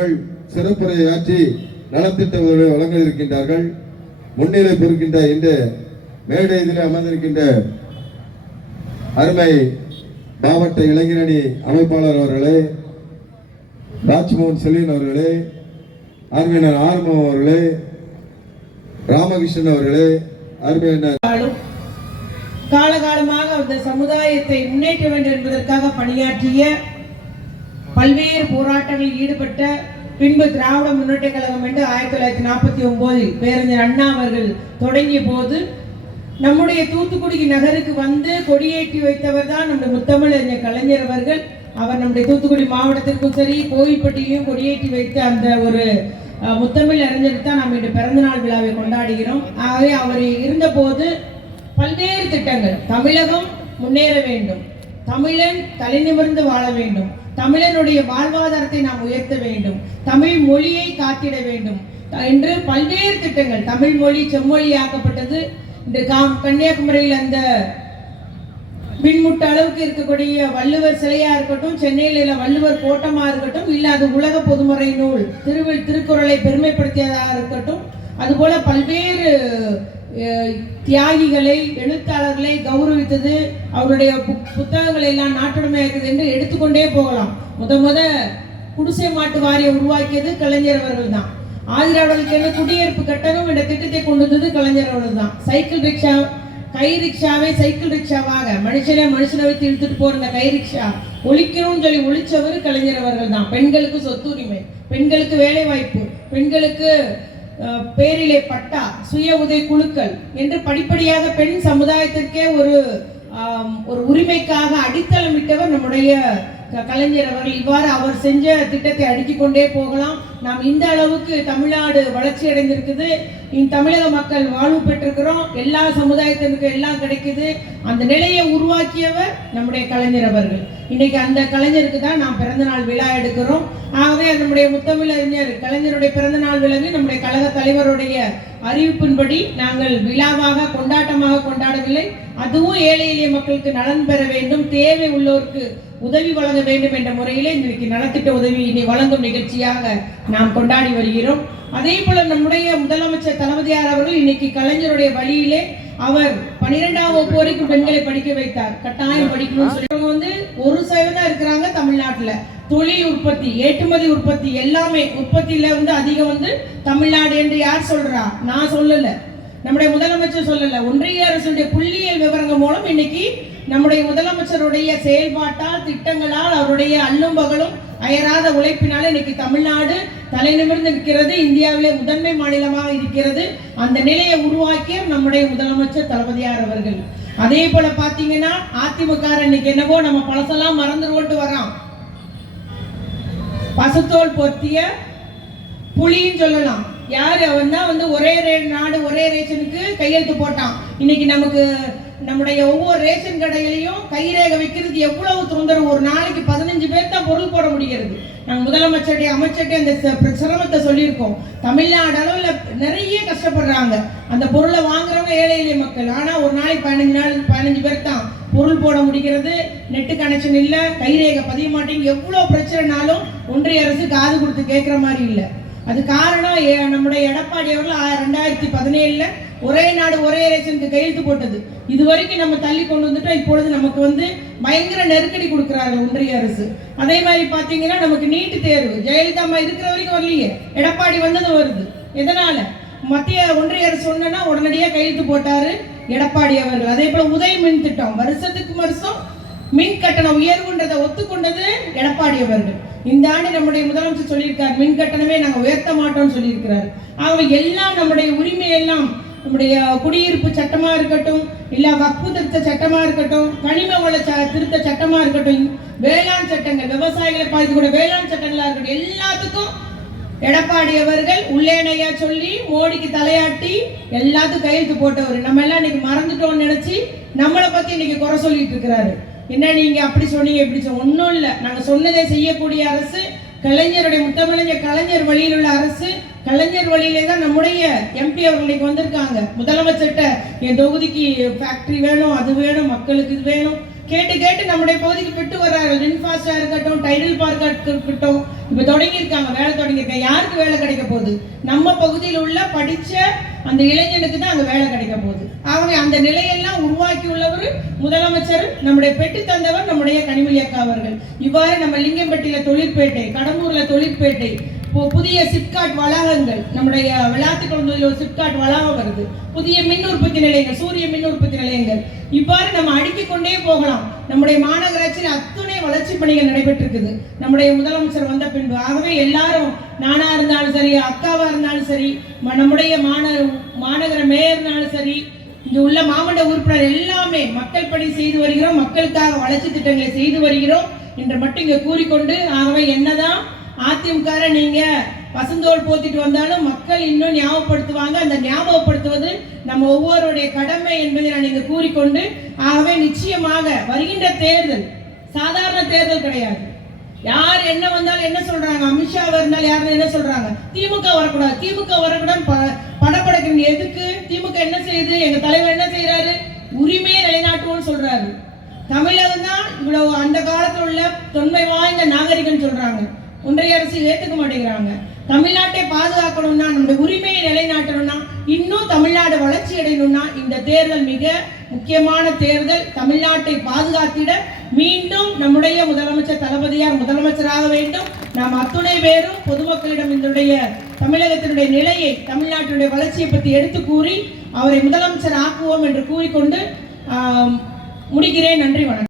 அவர்கள் சிறப்புரையாற்றி நலத்திட்ட உதவி வழங்க இருக்கின்றார்கள் முன்னிலை பொறுக்கின்ற இந்த மேடையிலே அமர்ந்திருக்கின்ற அருமை மாவட்ட இளைஞரணி அமைப்பாளர் அவர்களே ராஜ்மோகன் செல்வன் அவர்களே அருமையினர் ஆர்மம் அவர்களே ராமகிருஷ்ணன் அவர்களே அருமையினர் காலகாலமாக அந்த சமுதாயத்தை முன்னேற்ற வேண்டும் என்பதற்காக பணியாற்றிய பல்வேறு போராட்டங்களில் ஈடுபட்ட பின்பு திராவிட முன்னேற்ற கழகம் என்று ஆயிரத்தி தொள்ளாயிரத்தி நாற்பத்தி ஒம்போதில் பேரறிஞர் அண்ணா அவர்கள் தொடங்கிய போது நம்முடைய தூத்துக்குடி நகருக்கு வந்து கொடியேற்றி வைத்தவர் தான் நம்முடைய முத்தமிழறிஞர் கலைஞர் அவர்கள். அவர் நம்முடைய தூத்துக்குடி மாவட்டத்திற்கும் சரி கோவில்பட்டியையும் கொடியேற்றி வைத்த அந்த ஒரு அஹ், முத்தமிழ் அறிஞர் தான் நம்ம இன்று பிறந்தநாள் விழாவை கொண்டாடுகிறோம். ஆகவே அவர் இருந்தபோது பல்வேறு திட்டங்கள் தமிழகம் முன்னேற வேண்டும் தமிழன் தலைநிமிர்ந்து வாழ வேண்டும் தமிழனுடைய வாழ்வாதாரத்தை நாம் உயர்த்த வேண்டும். தமிழ் மொழியை காத்திட வேண்டும். என்று பல்வேறு திட்டங்கள் தமிழ் மொழி செம்மொழியாக்கப்பட்டது இன்று காம் கன்னியாகுமரியில் அந்த பின்முட்ட அளவுக்கு இருக்கக்கூடிய வள்ளுவர் சிலையா இருக்கட்டும் சென்னையில் வள்ளுவர் கோட்டமா இருக்கட்டும் இல்ல அது உலக பொதுமறை நூல் திருவில் திருக்குறளை பெருமைப்படுத்தியதாக இருக்கட்டும் அதுபோல பல்வேறு தியாகிகளை எழுத்தாளர்களை கௌரவித்தது அவருடைய புக்- புத்தகங்களை எல்லாம் நாட்டுடைமையாக்குது என்று எடுத்துக்கொண்டே போகலாம். முத முத குடிசை மாட்டு வாரியம் உருவாக்கியது கலைஞர் அவர்கள் தான் ஆதிராவர்களுக்கு குடியிருப்பு கட்டணம் என்ற திட்டத்தை கொண்டு வந்தது கலைஞர் அவர்கள் தான் சைக்கிள் ரிக்ஷா கை ரிக்ஷாவை சைக்கிள் ரிக்ஷாவாக மனுஷனே மனுஷனை வைத்து இழுத்துட்டு போற கை ரிக்ஷா ஒழிக்கணும்னு சொல்லி ஒழிச்சவர் கலைஞர் அவர்கள் தான் பெண்களுக்கு சொத்துரிமை பெண்களுக்கு வேலை வாய்ப்பு பெண்களுக்கு பேரிலே பட்டா சுய உதவி குழுக்கள் என்று படிப்படியாக பெண் சமுதாயத்திற்கே ஒரு ஒரு உரிமைக்காக அடித்தளமிட்டவர் நம்முடைய கலைஞர் அவர்கள் இவ்வாறு அவர் செஞ்ச திட்டத்தை அடுக்கிக் கொண்டே போகலாம். நாம் இந்த அளவுக்கு தமிழ்நாடு வளர்ச்சி அடைந்திருக்குது. இந்த தமிழக மக்கள் வாழ்வு பெற்றிருக்கிறோம். எல்லா சமுதாயத்தினருக்கும் எல்லாம் கிடைக்குது. அந்த நிலையை உருவாக்கியவர் நம்முடைய கலைஞர் அவர்கள். இன்னைக்கு அந்த கலைஞருக்கு தான் நாம் பிறந்தநாள் விழா எடுக்கிறோம். ஆகவே நம்முடைய முத்தமிழறிஞர் கலைஞருடைய பிறந்தநாள் விழாவில் நம்முடைய கழக தலைவருடைய அறிவிப்பின்படி நாங்கள் விழாவாக கொண்டாட்டமாக கொண்டாடவில்லை. அதுவும் ஏழை எளிய மக்களுக்கு நலன் பெற வேண்டும். தேவை உள்ளோருக்கு உதவி வழங்க வேண்டும் என்ற முறையிலே இன்றைக்கு நலத்திட்ட உதவி இன்னை வழங்கும் நிகழ்ச்சியாக நாம் கொண்டாடி வருகிறோம். அதே போல நம்முடைய முதலமைச்சர் தளபதியார் அவர்கள் இன்னைக்கு கலைஞருடைய வழியிலே அவர் பன்னிரெண்டாம் வகுப்பு வரைக்கும் பெண்களை படிக்க வைத்தார். கட்டாயம் படிக்கணும்னு சொல்லி. அவங்க வந்து ஒரு சதவீதம் இருக்கிறாங்க தமிழ்நாட்டுல. தொழில் உற்பத்தி ஏற்றுமதி உற்பத்தி எல்லாமே உற்பத்தியில வந்து அதிகம் வந்து தமிழ்நாடு என்று யார் சொல்றா? நான் சொல்லல. நம்முடைய முதலமைச்சர் சொல்லல. ஒன்றிய அரசுடைய புள்ளியியல் விவரங்கள் மூலம் இன்னைக்கு நம்முடைய முதலமைச்சருடைய செயல்பாட்டால் திட்டங்களால் அவருடைய அல்லும் பகலும் அயராத உழைப்பினால இன்னைக்கு தமிழ்நாடு தலை நிமிர்ந்து நிற்கிறது. இந்தியாவிலே முதன்மை மாநிலமாக இருக்கிறது. அந்த நிலையை உருவாக்கிய நம்முடைய முதலமைச்சர் தளபதியார் அவர்கள். அதே போல பாத்தீங்கன்னா அதிமுக இன்னைக்கு என்னவோ நம்ம பழசெல்லாம் மறந்துருவோட்டு வரோம் பசுத்தோல் பொருத்திய புலின்னு சொல்லலாம். யாரு? அவன் தான் வந்து ஒரே ரே- நாடு ஒரே ரேஷனுக்கு கையெழுத்து போட்டான். இன்னைக்கு நமக்கு நம்முடைய ஒவ்வொரு ரேஷன் கடையிலையும் கைரேகை வைக்கிறதுக்கு எவ்வளவு தொந்தரவு? ஒரு நாளைக்கு பதினஞ்சு பேர் தான் பொருள் போட முடிகிறது. நாங்கள் முதலமைச்சருடைய அமைச்சர்கிட்ட அந்த சிரமத்தை சொல்லியிருக்கோம். தமிழ்நாடு அளவில் நிறைய கஷ்டப்படுறாங்க. அந்த பொருளை வாங்குறவங்க ஏழை எளிய மக்கள். ஆனால் ஒரு நாளைக்கு பதினஞ்சு நாள் பதினஞ்சு பேர் தான் பொருள் போட முடிகிறது. நெட்டு கனெக்ஷன் இல்லை கைரேகை பதிய மாட்டேங்க எவ்வளோ பிரச்சனைனாலும் ஒன்றிய அரசு காது கொடுத்து கேட்குற மாதிரி இல்லை. அது காரணம் நம்முடைய எடப்பாடி அவர்கள் ரெண்டாயிரத்தி பதினேழில் ஒரே நாடு ஒரே ரேஷனுக்கு கையெழுத்து போட்டது. இது வரைக்கும் நம்ம தள்ளி கொண்டு வந்துட்டோம். இப்பொழுது நமக்கு வந்து பயங்கர நெருக்கடி கொடுக்குறாங்க ஒன்றிய அரசு. அதே மாதிரி பார்த்தீங்கன்னா நமக்கு நீட்டு தேர்வு. ஜெயலலிதா அம்மா இருக்கிற வரைக்கும் வரலையே. எடப்பாடி வந்தது வருது. எதனால? மத்திய ஒன்றிய அரசு சொன்னா உடனடியாக கையெழுத்து போட்டாரு எடப்பாடி அவர்கள். அதே போல உதய மின் திட்டம். வருஷத்துக்கு வருஷம் மின் கட்டண உயர்வுன்றதை ஒத்துக்கொண்டது எடப்பாடி அவர்கள் இந்த ஆண்டு நம்முடைய முதலமைச்சர் சொல்லியிருக்கார் மின் கட்டணமே நாங்கள் உயர்த்த மாட்டோம்னு சொல்லியிருக்கிறார். ஆகவே எல்லாம் நம்முடைய உரிமை எல்லாம் நம்முடைய குடியிருப்பு சட்டமாக இருக்கட்டும் இல்லை வக்பு திருத்த சட்டமாக இருக்கட்டும் கனிம வள ச- திருத்த சட்டமாக இருக்கட்டும் வேளாண் சட்டங்கள் விவசாயிகளை பாதிக்கக்கூடிய வேளாண் சட்டங்களாக இருக்கட்டும் எல்லாத்துக்கும் எடப்பாடி அவர்கள் உள்ளேனையா சொல்லி மோடிக்கு தலையாட்டி எல்லாத்துக்கும் கையெழுத்து போட்டவர். நம்ம எல்லாம் இன்னைக்கு மறந்துட்டோம்னு நினச்சி நம்மளை பத்தி இன்னைக்கு குறை சொல்லிட்டு இருக்கிறாரு. என்ன நீங்க அப்படி சொன்னீங்க இப்படி சொன்ன ஒன்றும் இல்லை. நாங்கள் சொன்னதை செய்யக்கூடிய அரசு கலைஞருடைய முத்தமிழஞ்ச கலைஞர் வழியில் உள்ள அரசு கலைஞர் வழியிலே தான் நம்முடைய எம்பி அவர்களுக்கு வந்திருக்காங்க. முதலமைச்சர்கிட்ட என் தொகுதிக்கு ஃபேக்டரி வேணும் அது வேணும் மக்களுக்கு இது வேணும். கேட்டு கேட்டு நம்முடைய பகுதிக்கு பெற்று வர்றார்கள். வின்ஃபாஸ்டா இருக்கட்டும் டைடல் பார்க்கா இருக்கட்டும் இப்ப தொடங்கியிருக்காங்க வேலை தொடங்கியிருக்காங்க யாருக்கு வேலை கிடைக்க போகுது? நம்ம பகுதியில் உள்ள படிச்ச அந்த இளைஞனுக்கு தான் அங்க வேலை கிடைக்க போகுது. ஆகவே அந்த நிலையெல்லாம் உருவாக்கி உள்ளவர் முதலமைச்சர் நம்முடைய பெற்று தந்தவர் நம்முடைய கனிமொழி அக்கா அவர்கள். இவ்வாறு நம்ம லிங்கம்பட்டியில தொழிற்பேட்டை கடம்பூர்ல தொழிற்பேட்டை புதிய சிப்காட் வளாகங்கள். நம்முடைய விளையாட்டுக்குழந்தையில் ஒரு சிப்காட் வளாகம் வருது. புதிய மின் உற்பத்தி நிலையங்கள் சூரிய மின் உற்பத்தி நிலையங்கள். இவ்வாறு நம்ம அடுக்கிக் கொண்டே போகலாம். நம்முடைய மாநகராட்சியில் அத்துணை வளர்ச்சி பணிகள் நடைபெற்றிருக்குது. நம்முடைய முதலமைச்சர் வந்த பின்பு ஆகவே எல்லாரும் நானா இருந்தாலும் சரி அக்காவா இருந்தாலும் சரி நம்முடைய மாநகர மாநகர மேயர்னாலும் சரி இங்கு உள்ள மாவட்ட உறுப்பினர் எல்லாமே மக்கள் பணி செய்து வருகிறோம். மக்களுக்காக வளர்ச்சி திட்டங்களை செய்து வருகிறோம் என்று மட்டும் இங்கே கூறிக்கொண்டு ஆகவே என்னதான் அதிமுக நீங்க பசுந்தோல் போத்திட்டு வந்தாலும் மக்கள் இன்னும் ஞாபகப்படுத்துவாங்க. அந்த ஞாபகப்படுத்துவது நம்ம ஒவ்வொருடைய கடமை என்பதை நான் இங்கு கூறிக்கொண்டு ஆகவே நிச்சயமாக வருகின்ற தேர்தல் சாதாரண தேர்தல் கிடையாது. யார் என்ன வந்தாலும் என்ன சொல்றாங்க? அமித்ஷா இருந்தாலும் யாரும் என்ன சொல்றாங்க? திமுக வரக்கூடாது. திமுக வரக்கூடாது ப- எதுக்கு? திமுக என்ன செய்யுது? எங்க தலைவர் என்ன செய்யறாரு உரிமையை நிலைநாட்டுவோம்னு சொல்றாரு. தமிழகம் தான் இவ்வளவு அந்த காலத்தில் உள்ள தொன்மை வாய்ந்த நாகரிகம் சொல்றாங்க. ஒன்றிய அரசு ஏற்றுக்க மாட்டேங்கிறாங்க. தமிழ்நாட்டை பாதுகாக்கணும்னா நம்முடைய உரிமையை நிலைநாட்டணும்னா இன்னும் தமிழ்நாடு வளர்ச்சி அடையணும்னா இந்த தேர்தல் மிக முக்கியமான தேர்தல். தமிழ்நாட்டை பாதுகாத்திட மீண்டும் நம்முடைய முதலமைச்சர் தளபதியார் முதலமைச்சராக வேண்டும். நாம் அத்துணை பேரும் பொதுமக்களிடம் இதனுடைய தமிழகத்தினுடைய நிலையை தமிழ்நாட்டினுடைய வளர்ச்சியை பற்றி எடுத்து கூறி அவரை முதலமைச்சர் ஆக்குவோம் என்று கூறிக்கொண்டு முடிக்கிறேன். நன்றி வணக்கம்.